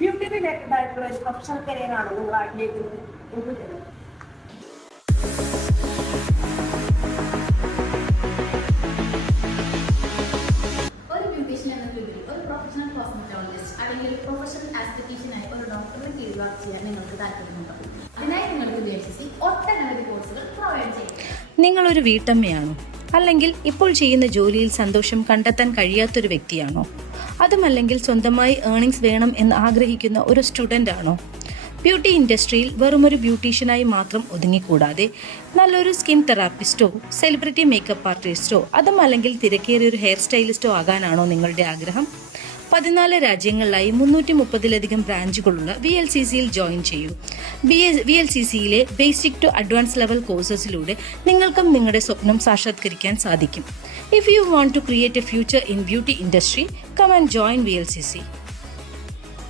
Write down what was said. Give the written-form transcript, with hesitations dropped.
Beauty related ആയിട്ടുള്ള ഒരു professional career ആണ് നിങ്ങൾ ആഗ്രഹിക്കുന്നത്? ഒരു ബ്യൂട്ടീഷ്യൻ എന്നതിലുപരി ഒരു പ്രൊഫഷണൽ കോസ്മെറ്റോളജിസ്റ്റ് അല്ലെങ്കിൽ ഒരു പ്രൊഫഷണൽ ആസ്തറ്റീഷ്യനായി ഒരു ഡോക്ടറിന് കീഴിൽ വർക്ക് ചെയ്യാൻ നിങ്ങൾക്ക് താല്പര്യമുണ്ടോ? അതിനായി നിങ്ങൾക്ക് VLCC ഒട്ടനവധി കോഴ്സുകൾ പ്രൊവൈഡ് ചെയ്യും. നിങ്ങളൊരു വീട്ടമ്മയാണോ? അല്ലെങ്കിൽ ഇപ്പോൾ ചെയ്യുന്ന ജോലിയിൽ സന്തോഷം കണ്ടെത്താൻ കഴിയാത്തൊരു വ്യക്തിയാണോ? അതുമല്ലെങ്കിൽ സ്വന്തമായി ഏർണിങ്സ് വേണം എന്ന് ആഗ്രഹിക്കുന്ന ഒരു സ്റ്റുഡൻ്റ് ആണോ? ബ്യൂട്ടി ഇൻഡസ്ട്രിയിൽ വെറുമൊരു ബ്യൂട്ടീഷ്യനായി മാത്രം ഒതുങ്ങിക്കൂടാതെ നല്ലൊരു സ്കിൻ തെറാപ്പിസ്റ്റോ സെലിബ്രിറ്റി മേക്കപ്പ് ആർട്ടിസ്റ്റോ അതുമല്ലെങ്കിൽ തിരക്കേറിയൊരു ഹെയർ സ്റ്റൈലിസ്റ്റോ ആകാനാണോ നിങ്ങളുടെ ആഗ്രഹം? 14 രാജ്യങ്ങളിലായി 330-ലധികം ബ്രാഞ്ചുകളുള്ള VLCCയിൽ ജോയിൻ ചെയ്യൂ. VLCCയിലെ ബേസിക് ടു അഡ്വാൻസ് ലെവൽ കോഴ്സസിലൂടെ നിങ്ങൾക്കും നിങ്ങളുടെ സ്വപ്നം സാക്ഷാത്കരിക്കാൻ സാധിക്കും. If you want to create a future in beauty industry, come and join VLCC.